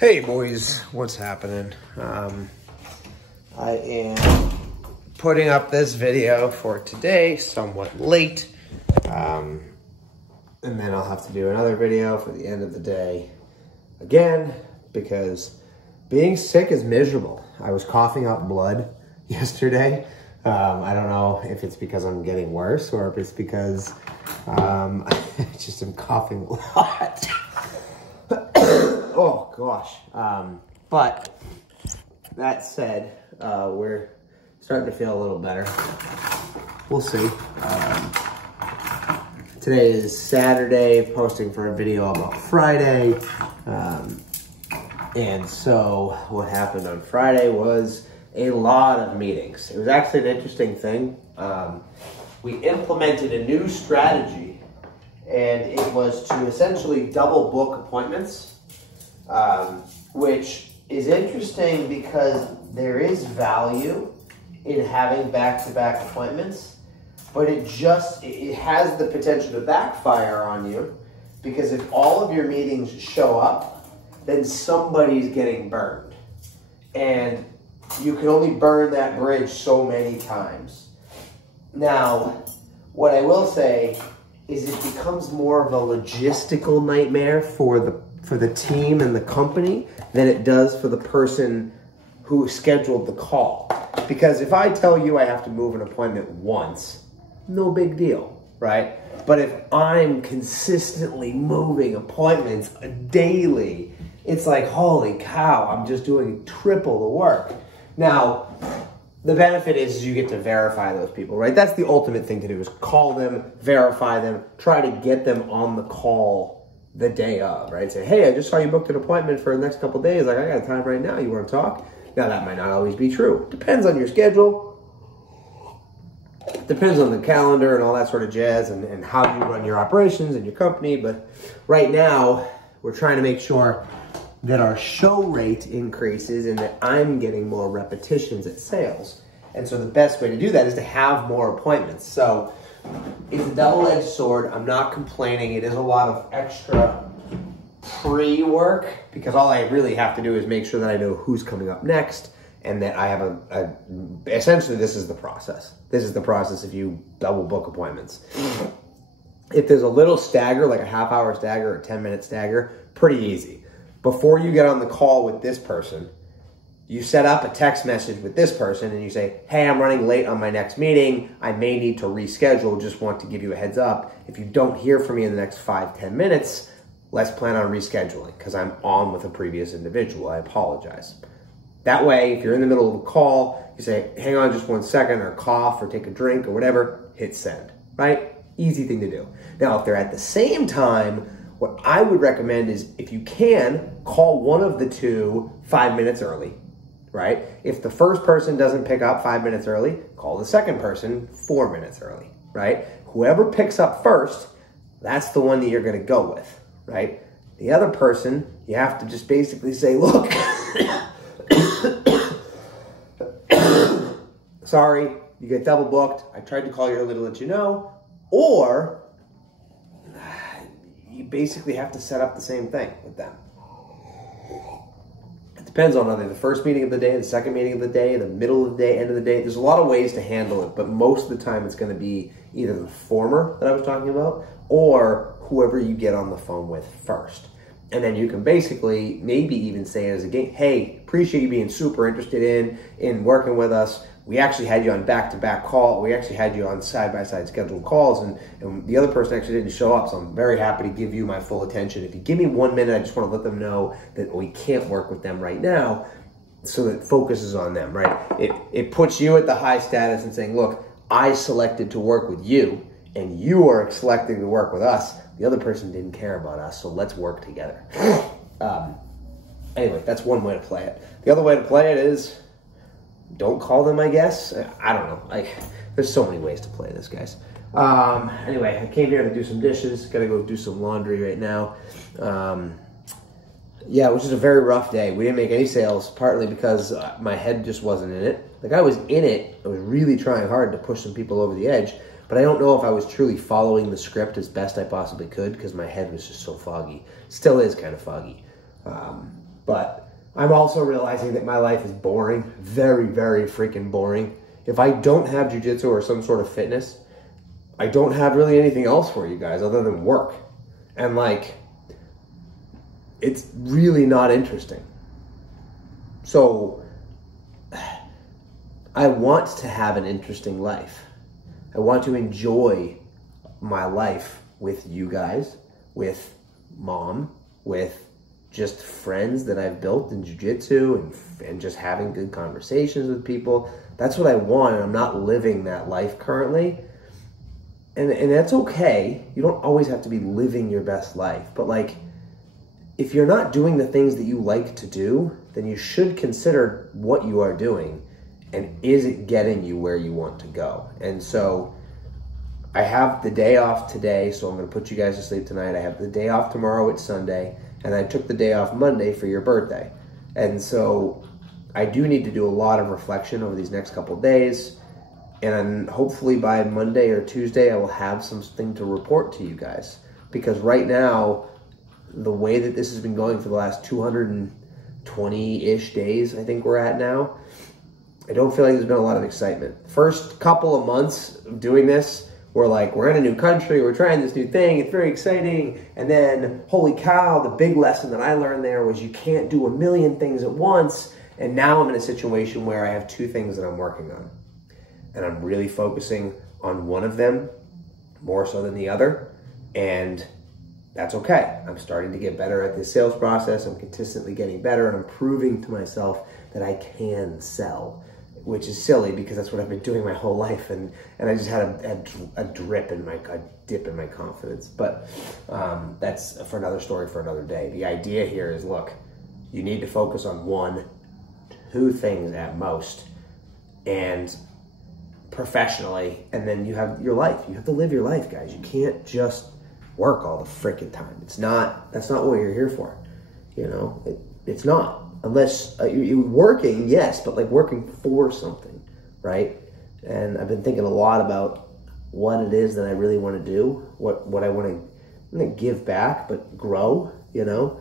Hey boys, what's happening? I am putting up this video for today, somewhat late, and then I'll have to do another video for the end of the day again, because being sick is miserable. I was coughing up blood yesterday. I don't know if it's because I'm getting worse or if it's because I just am coughing a lot. Oh gosh. But that said, we're starting to feel a little better. We'll see. Today is Saturday, posting for a video about Friday. And so what happened on Friday was a lot of meetings. It was actually an interesting thing. We implemented a new strategy, and it was to essentially double book appointments. Which is interesting because there is value in having back-to-back appointments, but it has the potential to backfire on you, because if all of your meetings show up, then somebody's getting burned. And you can only burn that bridge so many times. Now, what I will say is it becomes more of a logistical nightmare for the team and the company than it does for the person who scheduled the call. Because if I tell you I have to move an appointment once, no big deal, right? But if I'm consistently moving appointments daily, it's like, holy cow, I'm just doing triple the work. Now, the benefit is you get to verify those people, right? That's the ultimate thing to do, is call them, verify them, try to get them on the call the day of, right? Say, hey, I just saw you booked an appointment for the next couple of days. Like, I got time right now. You want to talk? Now, that might not always be true. Depends on your schedule. Depends on the calendar and all that sort of jazz, and how you run your operations and your company. But right now, we're trying to make sure that our show rate increases and that I'm getting more repetitions at sales. And so the best way to do that is to have more appointments. So it's a double-edged sword. I'm not complaining. It is a lot of extra pre-work, because all I really have to do is make sure that I know who's coming up next, and that I have essentially, this is the process. This is the process if you double book appointments. If there's a little stagger, like a half-hour stagger or a 10-minute stagger, pretty easy. Before you get on the call with this person, you set up a text message with this person and you say, hey, I'm running late on my next meeting. I may need to reschedule. Just want to give you a heads up. If you don't hear from me in the next 5-10 minutes, let's plan on rescheduling, because I'm on with a previous individual. I apologize. That way, if you're in the middle of a call, you say, hang on just 1 second, or cough, or take a drink, or whatever, hit send, right? Easy thing to do. Now, if they're at the same time, what I would recommend is, if you can, call one of the two 5 minutes early. Right? If the first person doesn't pick up 5 minutes early, call the second person 4 minutes early, right? Whoever picks up first, that's the one that you're going to go with, right? The other person, you have to just basically say, look, sorry, you get double booked. I tried to call you early to let you know. Or you basically have to set up the same thing with them. Depends on either the first meeting of the day, the second meeting of the day, the middle of the day, end of the day. There's a lot of ways to handle it, but most of the time it's going to be either the former that I was talking about, or whoever you get on the phone with first. And then you can basically maybe even say as a game, hey, appreciate you being super interested in working with us. We actually had you on back-to-back call. We actually had you on side-by-side scheduled calls, and the other person actually didn't show up, so I'm very happy to give you my full attention. If you give me 1 minute, I just want to let them know that we can't work with them right now, so that it focuses on them, right? It puts you at the high status and saying, look, I selected to work with you, and you are selecting to work with us. The other person didn't care about us, so let's work together. Anyway, that's one way to play it. The other way to play it is, don't call them, I guess. I don't know. There's so many ways to play this, guys. Anyway, I came here to do some dishes. Got to go do some laundry right now. Yeah, it was just a very rough day. We didn't make any sales, partly because my head just wasn't in it. Like, I was in it. I was really trying hard to push some people over the edge. But I don't know if I was truly following the script as best I possibly could, because my head was just so foggy. Still is kind of foggy. But I'm also realizing that my life is boring, very, very freaking boring. If I don't have jujitsu or some sort of fitness, I don't have really anything else for you guys other than work. And like, it's really not interesting. So I want to have an interesting life. I want to enjoy my life with you guys, with mom, with just friends that I've built in jiu-jitsu and just having good conversations with people. That's what I want, and I'm not living that life currently. And that's okay. You don't always have to be living your best life. But like, if you're not doing the things that you like to do, then you should consider what you are doing and is it getting you where you want to go. And so I have the day off today, so I'm going to put you guys to sleep tonight. I have the day off tomorrow, it's Sunday, and I took the day off Monday for your birthday. And so I do need to do a lot of reflection over these next couple of days. And hopefully by Monday or Tuesday, I will have something to report to you guys. Because right now, the way that this has been going for the last 220-ish days, I think we're at now, I don't feel like there's been a lot of excitement. First couple of months of doing this, we're like, we're in a new country, we're trying this new thing, it's very exciting. And then, holy cow, the big lesson that I learned there was you can't do a million things at once. And now I'm in a situation where I have two things that I'm working on. And I'm really focusing on one of them more so than the other. And that's okay. I'm starting to get better at this sales process. I'm consistently getting better, and I'm proving to myself that I can sell, which is silly because that's what I've been doing my whole life. And I just had a dip in my confidence. But that's for another story for another day. The idea here is, look, you need to focus on one, two things at most, and professionally, and then you have your life. You have to live your life, guys. You can't just work all the freaking time. That's not what you're here for. You know, it's not. Unless you're working, yes, but like working for something, right? And I've been thinking a lot about what it is that I really want to do, what I want to give back, but grow, you know,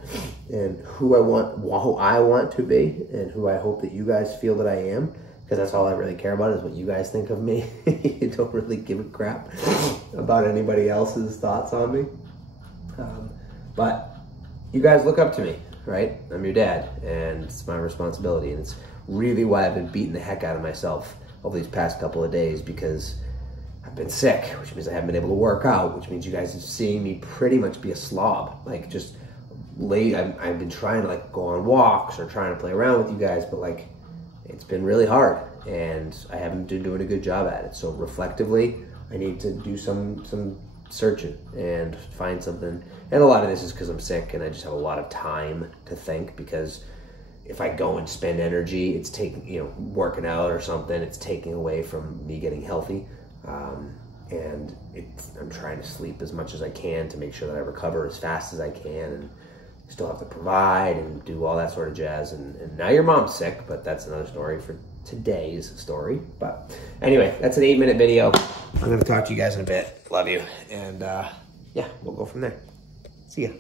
and who I want to be, and who I hope that you guys feel that I am. Because that's all I really care about is what you guys think of me. You don't really give a crap about anybody else's thoughts on me. But you guys look up to me, right? I'm your dad, and it's my responsibility. And it's really why I've been beating the heck out of myself over these past couple of days, because I've been sick, which means I haven't been able to work out, which means you guys are seeing me pretty much be a slob. Like, just late. I've been trying to like go on walks or trying to play around with you guys, but like, it's been really hard, and I haven't been doing a good job at it. So reflectively, I need to do some searching and find something. And a lot of this is because I'm sick and I just have a lot of time to think, because if I go and spend energy, it's taking, you know, working out or something, it's taking away from me getting healthy. And I'm trying to sleep as much as I can to make sure that I recover as fast as I can, and still have to provide and do all that sort of jazz. And now your mom's sick, but that's another story for today's story. But anyway, that's an 8-minute video. I'm going to talk to you guys in a bit. Love you. And yeah, we'll go from there. See ya.